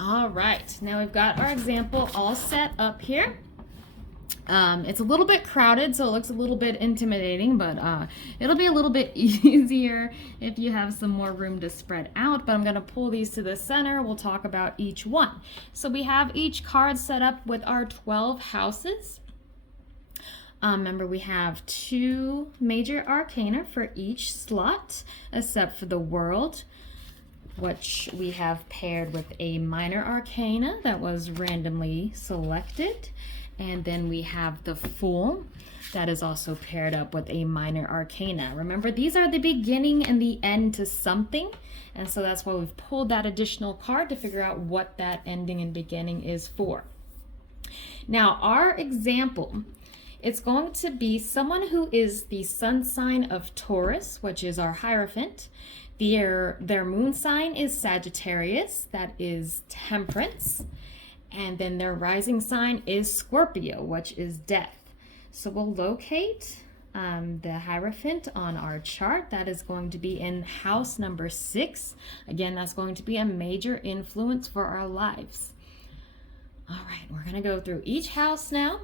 All right, now we've got our example all set up here. It's a little bit crowded, so it looks a little bit intimidating, but it'll be a little bit easier if you have some more room to spread out. But I'm going to pull these to the center. We'll talk about each one. So we have each card set up with our 12 houses. Remember, we have 2 major arcana for each slot, except for the world, which we have paired with a minor arcana that was randomly selected. And then we have the Fool that is also paired up with a minor arcana. Remember, these are the beginning and the end to something. And so that's why we've pulled that additional card to figure out what that ending and beginning is for. Now, our example, it's going to be someone who is the sun sign of Taurus, which is our Hierophant. Their moon sign is Sagittarius, that is Temperance. And then their rising sign is Scorpio, which is Death. So we'll locate the Hierophant on our chart. That is going to be in house number 6. Again, that's going to be a major influence for our lives. All right, we're going to go through each house now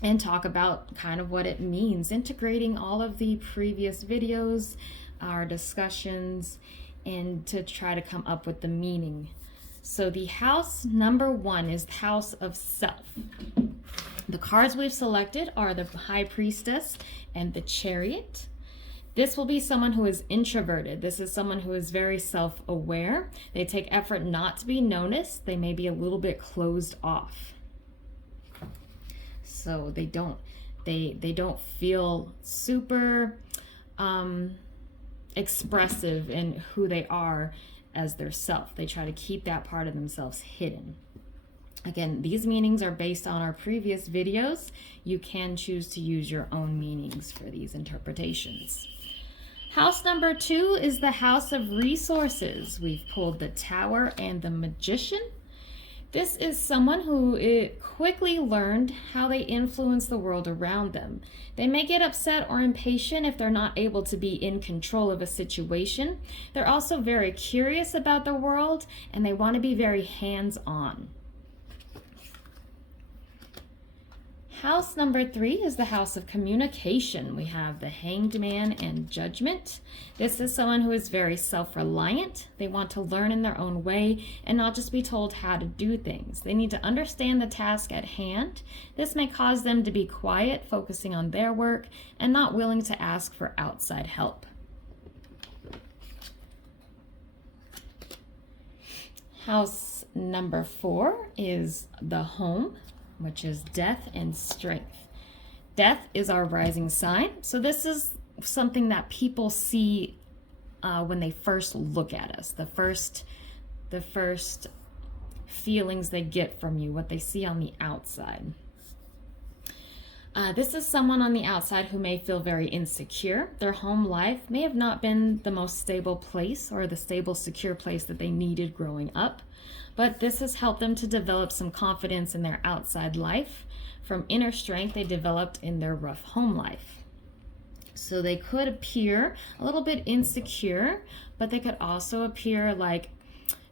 and talk about kind of what it means, integrating all of the previous videos, our discussions, and to try to come up with the meaning. So the house number 1 is the house of self. The cards we've selected are the High Priestess and the Chariot. This will be someone who is introverted. This is someone who is very self-aware. They take effort not to be noticed. They may be a little bit closed off. So they don't feel super expressive in who they are as their self. They try to keep that part of themselves hidden. Again, these meanings are based on our previous videos. You can choose to use your own meanings for these interpretations. House number 2 is the house of resources. We've pulled the Tower and the Magician. This is someone who quickly learned how they influence the world around them. They may get upset or impatient if they're not able to be in control of a situation. They're also very curious about the world, and they want to be very hands-on. House number 3 is the house of communication. We have the Hanged Man and Judgment. This is someone who is very self-reliant. They want to learn in their own way and not just be told how to do things. They need to understand the task at hand. This may cause them to be quiet, focusing on their work, and not willing to ask for outside help. House number 4 is the Home, which is Death and Strength. Death is our rising sign. So this is something that people see when they first look at us. The first feelings they get from you, what they see on the outside. This is someone on the outside who may feel very insecure. Their home life may have not been the most stable place or the stable, secure place that they needed growing up. But this has helped them to develop some confidence in their outside life from inner strength they developed in their rough home life. So they could appear a little bit insecure, but they could also appear like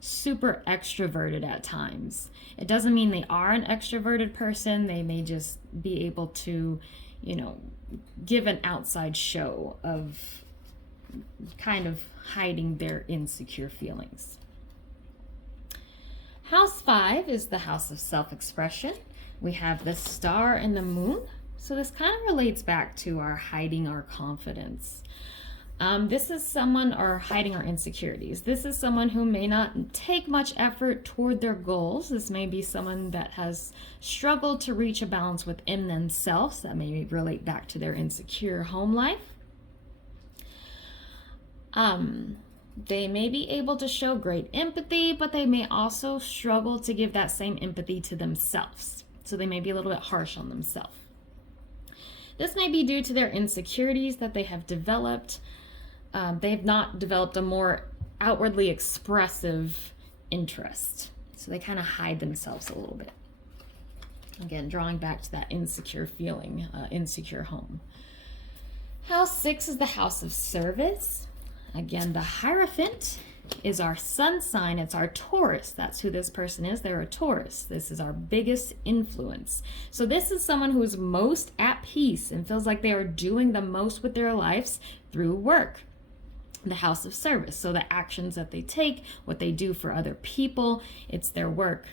super extroverted at times. It doesn't mean they are an extroverted person. They may just be able to, give an outside show of kind of hiding their insecure feelings. House 5 is the house of self-expression. We have the Star and the Moon. So this kind of relates back to our hiding our confidence. This is someone, or hiding our insecurities. This is someone who may not take much effort toward their goals. This may be someone that has struggled to reach a balance within themselves. That may relate back to their insecure home life. They may be able to show great empathy, but they may also struggle to give that same empathy to themselves. So they may be a little bit harsh on themselves. This may be due to their insecurities that they have developed. They have not developed a more outwardly expressive interest. So they kind of hide themselves a little bit. Again, drawing back to that insecure feeling, insecure home. House 6 is the house of service. Again, the Hierophant is our sun sign. It's our Taurus. That's who this person is. They're a Taurus. This is our biggest influence. So this is someone who is most at peace and feels like they are doing the most with their lives through work. The house of service. So the actions that they take, what they do for other people, it's their work.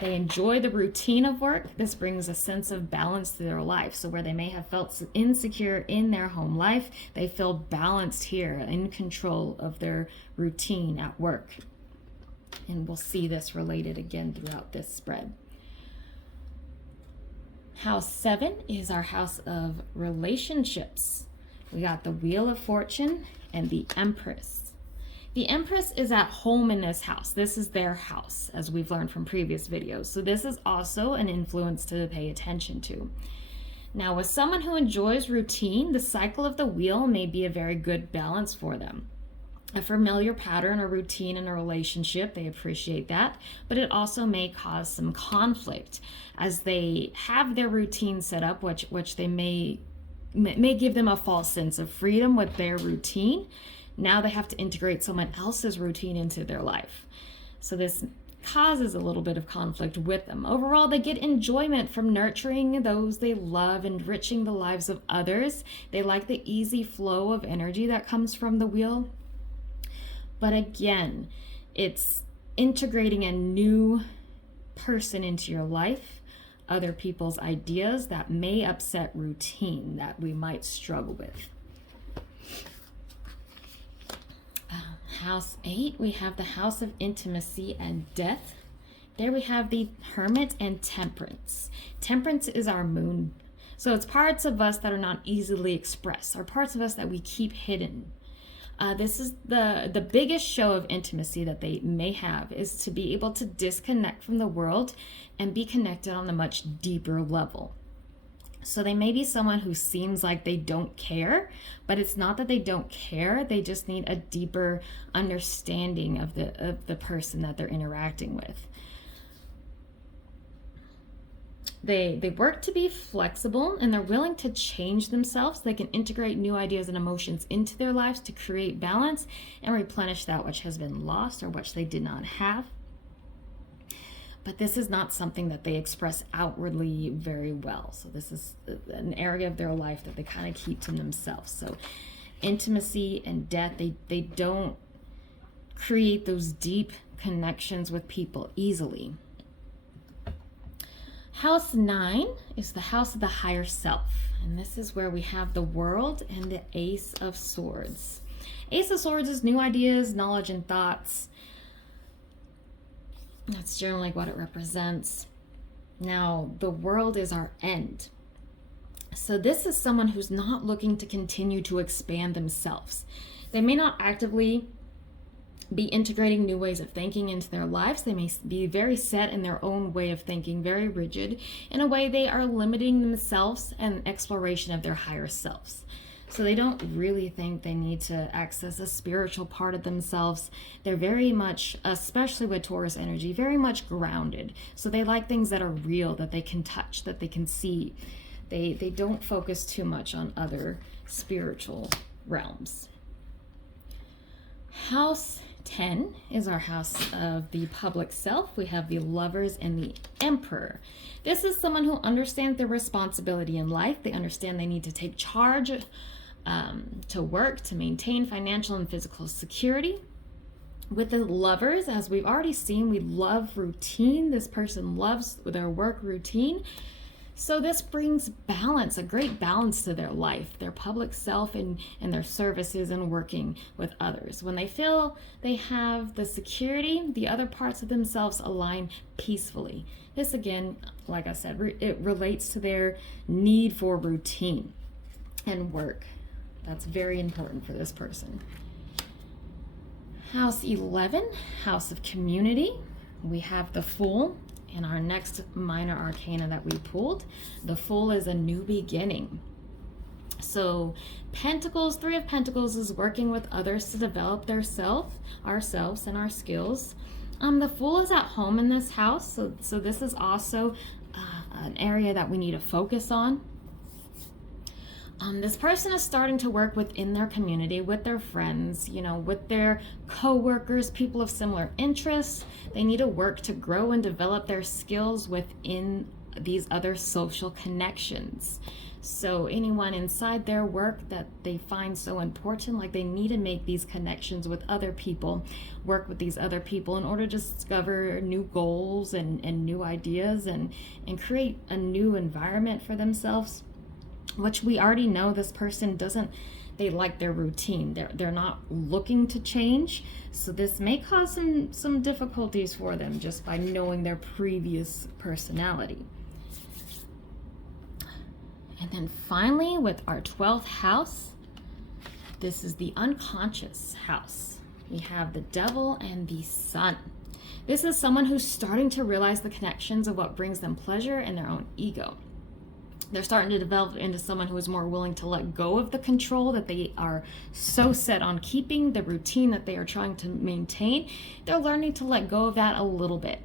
They enjoy the routine of work. This brings a sense of balance to their life. So where they may have felt insecure in their home life, they feel balanced here, in control of their routine at work. And we'll see this related again throughout this spread. House 7 is our house of relationships. We got the Wheel of Fortune and the Empress. The Empress is at home in this house. This is their house, as we've learned from previous videos. So this is also an influence to pay attention to. Now, with someone who enjoys routine, the cycle of the wheel may be a very good balance for them. A familiar pattern or routine in a relationship, they appreciate that, but it also may cause some conflict as they have their routine set up, which they may give them a false sense of freedom with their routine. Now they have to integrate someone else's routine into their life. So this causes a little bit of conflict with them. Overall, they get enjoyment from nurturing those they love, enriching the lives of others. They like the easy flow of energy that comes from the wheel. But again, it's integrating a new person into your life, other people's ideas that may upset routine that we might struggle with. House 8, we have the house of intimacy and death. There we have the Hermit and Temperance. Temperance is our moon. So it's parts of us that are not easily expressed, or parts of us that we keep hidden. This is the biggest show of intimacy that they may have, is to be able to disconnect from the world and be connected on a much deeper level. So they may be someone who seems like they don't care, but it's not that they don't care. They just need a deeper understanding of the person that they're interacting with. They work to be flexible, and they're willing to change themselves. They can integrate new ideas and emotions into their lives to create balance and replenish that which has been lost or which they did not have. But this is not something that they express outwardly very well. So this is an area of their life that they kind of keep to themselves. So intimacy and death, they don't create those deep connections with people easily. House 9 is the house of the higher self. And this is where we have the World and the Ace of Swords. Ace of Swords is new ideas, knowledge, and thoughts. That's generally what it represents. Now, the world is our end. So this is someone who's not looking to continue to expand themselves. They may not actively be integrating new ways of thinking into their lives. They may be very set in their own way of thinking, very rigid. In a way, they are limiting themselves and exploration of their higher selves. So they don't really think they need to access a spiritual part of themselves. They're very much, especially with Taurus energy, very much grounded. So they like things that are real, that they can touch, that they can see. They don't focus too much on other spiritual realms. House 10 is our house of the public self. We have the Lovers and the Emperor. This is someone who understands their responsibility in life. They understand they need to take charge to work, to maintain financial and physical security. With the Lovers, as we've already seen, we love routine. This person loves their work routine. So this brings balance, a great balance to their life, their public self and their services and working with others. When they feel they have the security, the other parts of themselves align peacefully. This again, like I said, it relates to their need for routine and work. That's very important for this person. House 11, house of community. We have the Fool. In our next minor arcana that we pulled, the Fool is a new beginning. So Pentacles, 3 of Pentacles is working with others to develop ourselves and our skills. The Fool is at home in this house, so this is also an area that we need to focus on. This person is starting to work within their community, with their friends, you know, with their co-workers, people of similar interests. They need to work to grow and develop their skills within these other social connections. So anyone inside their work that they find so important, like they need to make these connections with other people, work with these other people in order to discover new goals and new ideas and create a new environment for themselves, which we already know this person doesn't, they like their routine. They're not looking to change. So this may cause some difficulties for them just by knowing their previous personality. And then finally, with our 12th house, this is the unconscious house. We have the devil and the sun. This is someone who's starting to realize the connections of what brings them pleasure and their own ego. They're starting to develop into someone who is more willing to let go of the control that they are so set on keeping, the routine that they are trying to maintain. They're learning to let go of that a little bit.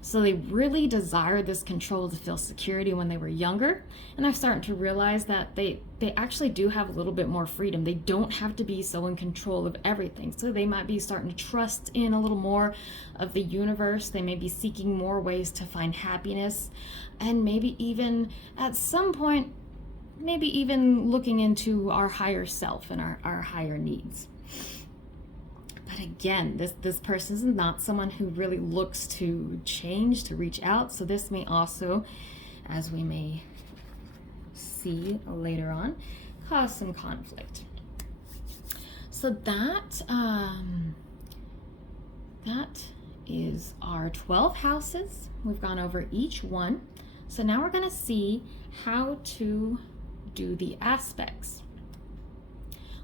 So they really desire this control to feel security when they were younger, and they're starting to realize that they actually do have a little bit more freedom. They don't have to be so in control of everything. So they might be starting to trust in a little more of the universe. They may be seeking more ways to find happiness, and maybe even at some point, maybe even looking into our higher self and our higher needs. But again, this person is not someone who really looks to change, to reach out. So this may also, as we may see later on, cause some conflict. So that is our 12 houses. We've gone over each one. So now we're going to see how to do the aspects.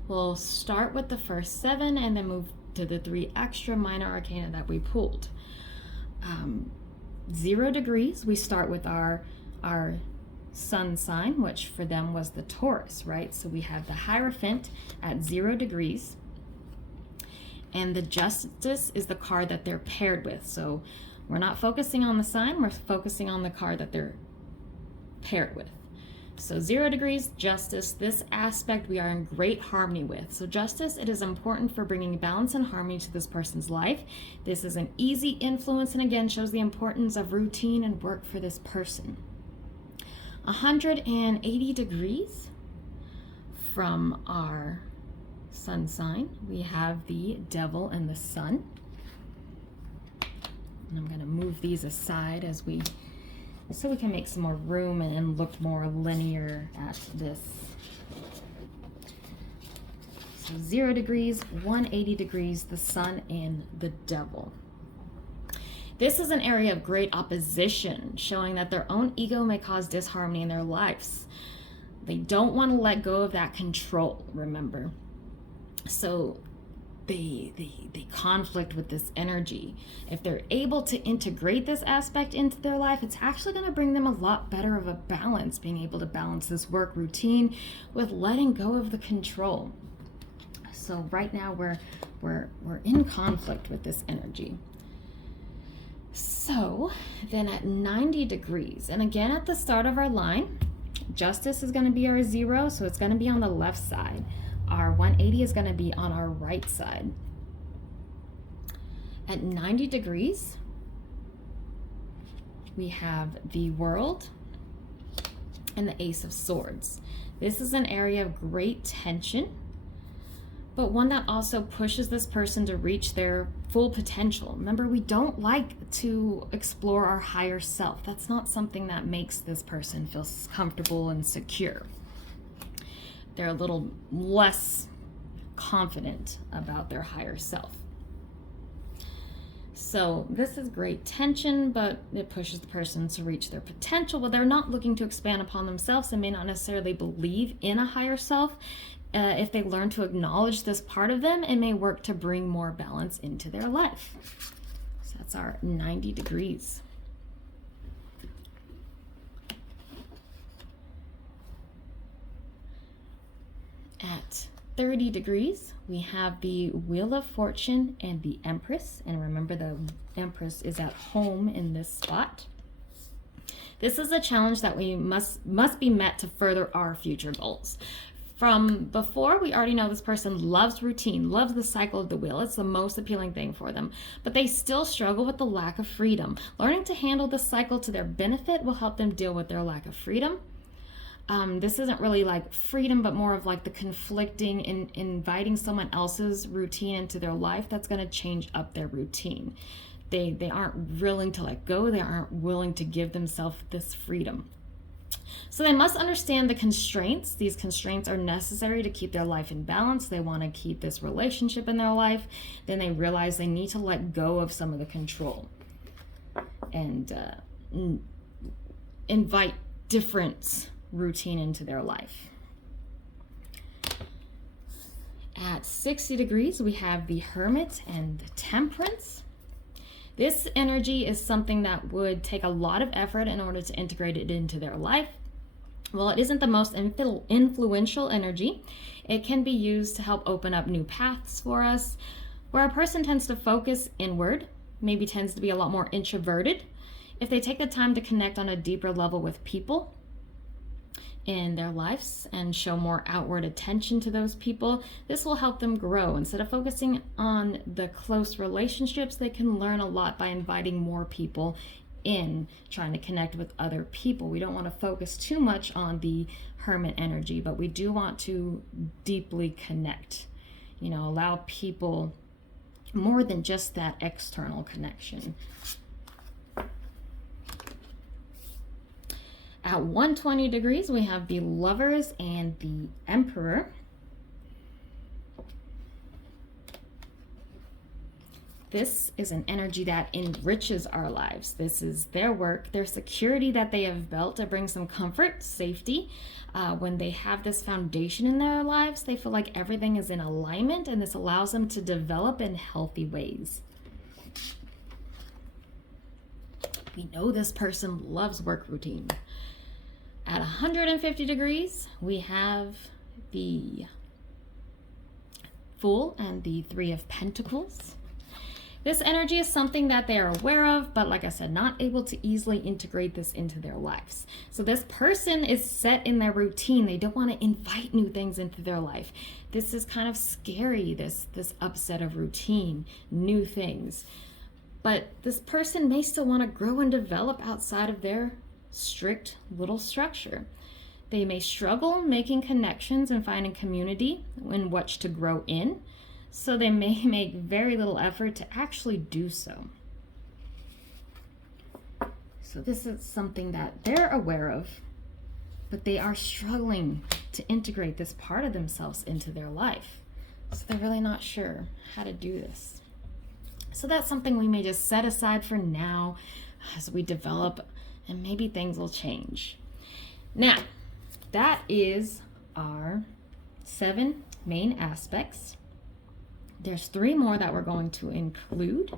We'll start with the first 7 and then move to the 3 extra minor arcana that we pulled. 0 degrees, we start with our sun sign, which for them was the Taurus, right? So we have the Hierophant at 0 degrees, and the Justice is the card that they're paired with. So we're not focusing on the sign, we're focusing on the card that they're paired with. So 0 degrees, Justice, this aspect we are in great harmony with. So Justice, it is important for bringing balance and harmony to this person's life. This is an easy influence and again shows the importance of routine and work for this person. 180 degrees from our sun sign, we have the Devil and the Sun. And I'm going to move these aside so we can make some more room and look more linear at this. So 0 degrees, 180 degrees, the Sun and the Devil. This is an area of great opposition, showing that their own ego may cause disharmony in their lives. They don't want to let go of that control, remember. So they conflict with this energy. If they're able to integrate this aspect into their life, it's actually going to bring them a lot better of a balance, being able to balance this work routine with letting go of the control. So right now we're in conflict with this energy. So then at 90 degrees, and again at the start of our line, Justice is going to be our 0, so it's going to be on the left side. Our 180 is going to be on our right side. At 90 degrees, we have the World and the Ace of Swords. This is an area of great tension, but one that also pushes this person to reach their full potential. Remember, we don't like to explore our higher self. That's not something that makes this person feel comfortable and secure. They're a little less confident about their higher self. So this is great tension, but it pushes the person to reach their potential. Well, they're not looking to expand upon themselves and may not necessarily believe in a higher self. If they learn to acknowledge this part of them, it may work to bring more balance into their life. So that's our 90 degrees. At 30 degrees, we have the Wheel of Fortune and the Empress. And remember, the Empress is at home in this spot. This is a challenge that we must be met to further our future goals. From before, we already know this person loves routine, loves the cycle of the wheel. It's the most appealing thing for them. But they still struggle with the lack of freedom. Learning to handle the cycle to their benefit will help them deal with their lack of freedom. This isn't really like freedom, but more of like the conflicting in inviting someone else's routine into their life that's going to change up their routine. They aren't willing to let go. They aren't willing to give themselves this freedom. So they must understand the constraints. These constraints are necessary to keep their life in balance. They want to keep this relationship in their life. Then they realize they need to let go of some of the control and invite different routine into their life. At 60 degrees, we have the Hermit and the Temperance. This energy is something that would take a lot of effort in order to integrate it into their life. While it isn't the most influential energy, it can be used to help open up new paths for us. Where a person tends to focus inward, maybe tends to be a lot more introverted, if they take the time to connect on a deeper level with people in their lives and show more outward attention to those people, this will help them grow. Instead of focusing on the close relationships, they can learn a lot by inviting more people in, trying to connect with other people. We don't want to focus too much on the Hermit energy, but we do want to deeply connect, allow people more than just that external connection. At 120 degrees, we have the Lovers and the Emperor. This is an energy that enriches our lives. This is their work, their security that they have built to bring some comfort, safety. When they have this foundation in their lives, they feel like everything is in alignment, and this allows them to develop in healthy ways. We know this person loves work routine. At 150 degrees, we have the Fool and the Three of Pentacles. This energy is something that they are aware of, but like I said, not able to easily integrate this into their lives. So this person is set in their routine. They don't want to invite new things into their life. This is kind of scary, this upset of routine, new things. But this person may still want to grow and develop outside of their strict little structure. They may struggle making connections and finding community in which to grow in, so they may make very little effort to actually do so. So this is something that they're aware of, but they are struggling to integrate this part of themselves into their life. So they're really not sure how to do this. So that's something we may just set aside for now as we develop, and maybe things will change. Now, that is our 7 main aspects. There's 3 more that we're going to include.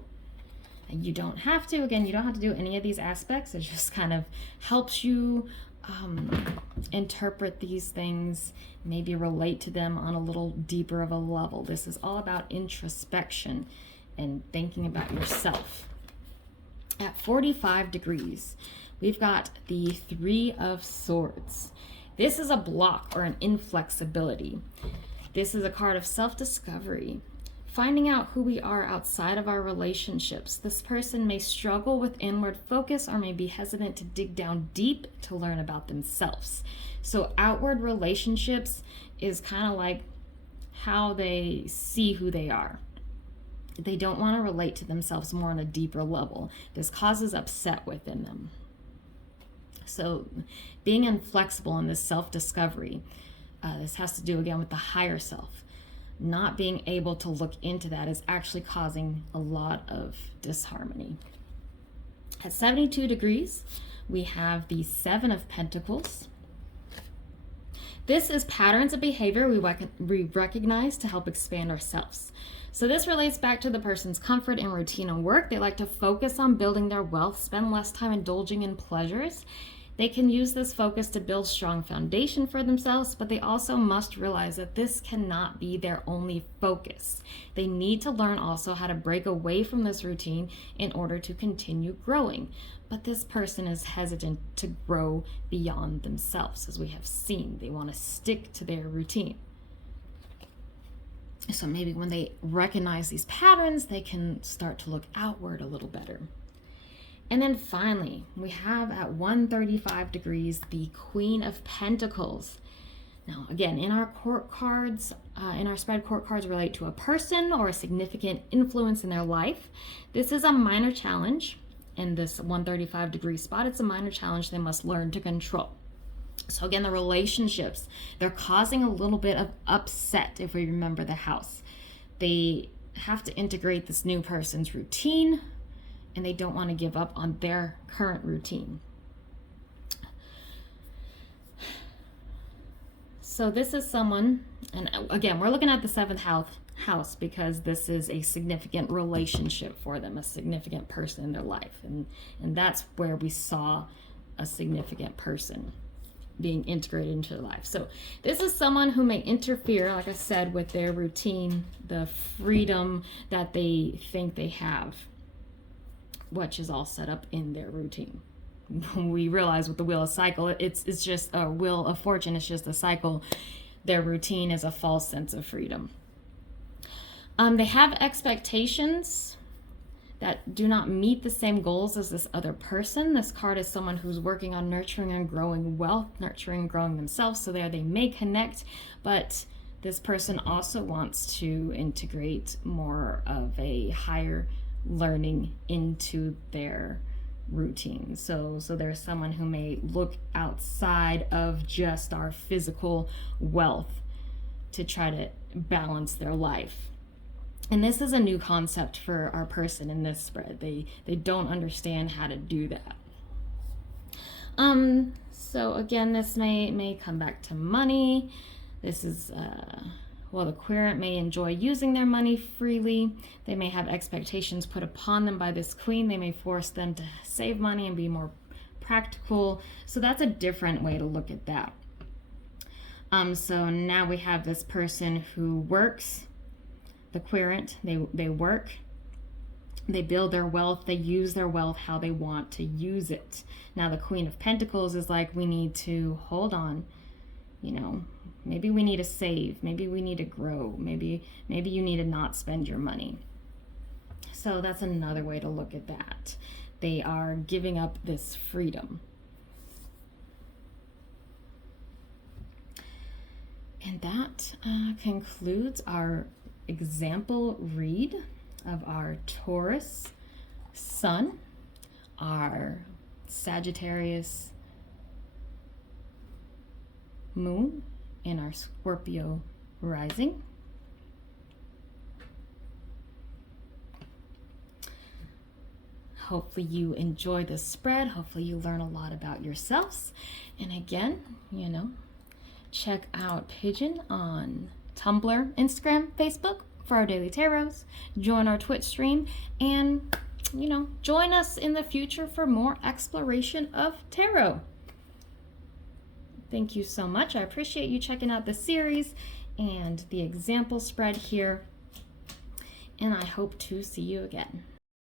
And you don't have to, again, you don't have to do any of these aspects. It just kind of helps you interpret these things, maybe relate to them on a little deeper of a level. This is all about introspection and thinking about yourself. At 45 degrees, we've got the Three of Swords. This is a block or an inflexibility. This is a card of self-discovery, finding out who we are outside of our relationships. This person may struggle with inward focus or may be hesitant to dig down deep to learn about themselves. So outward relationships is kind of like how they see who they are. They don't want to relate to themselves more on a deeper level. This causes upset within them. So being inflexible in this self-discovery, this has to do again with the higher self. Not being able to look into that is actually causing a lot of disharmony. At 72 degrees, we have the Seven of Pentacles. This is patterns of behavior we recognize to help expand ourselves. So this relates back to the person's comfort in routine and work. They like to focus on building their wealth, spend less time indulging in pleasures. They can use this focus to build strong foundation for themselves, but they also must realize that this cannot be their only focus. They need to learn also how to break away from this routine in order to continue growing. But this person is hesitant to grow beyond themselves, as we have seen. They want to stick to their routine. So maybe when they recognize these patterns, they can start to look outward a little better. And then finally, we have at 135 degrees, the Queen of Pentacles. Now, again, in our court cards, in our spread, court cards relate to a person or a significant influence in their life. This is a minor challenge in this 135 degree spot. It's a minor challenge they must learn to control. So again, the relationships, they're causing a little bit of upset if we remember the house. They have to integrate this new person's routine, and they don't want to give up on their current routine. So this is someone, and again, we're looking at the 7th house because this is a significant relationship for them, a significant person in their life. And that's where we saw a significant person being integrated into their life. So this is someone who may interfere, like I said, with their routine, the freedom that they think they have, which is all set up in their routine. We realize with the wheel of cycle, it's just a wheel of fortune. It's just a cycle. Their routine is a false sense of freedom. They have expectations that do not meet the same goals as this other person. This card is someone who's working on nurturing and growing wealth, nurturing and growing themselves. So there they may connect, but this person also wants to integrate more of a higher learning into their routine. So there's someone who may look outside of just our physical wealth to try to balance their life. And this is a new concept for our person in this spread. They don't understand how to do that. So again, this may come back to money. This is the querent may enjoy using their money freely. They may have expectations put upon them by this queen. They may force them to save money and be more practical. So that's a different way to look at that. So now we have this person who works. The querent, they work, they build their wealth, they use their wealth how they want to use it. Now the Queen of Pentacles is like, we need to hold on, maybe we need to save, maybe we need to grow, maybe you need to not spend your money. So that's another way to look at that. They are giving up this freedom. And that concludes our example read of our Taurus Sun, our Sagittarius Moon, and our Scorpio Rising. Hopefully you enjoy this spread. Hopefully you learn a lot about yourselves. And again, check out Pigeon on Tumblr, Instagram, Facebook for our daily tarots. Join our Twitch stream, and join us in the future for more exploration of tarot. Thank you so much. I appreciate you checking out the series and the example spread here, and I hope to see you again.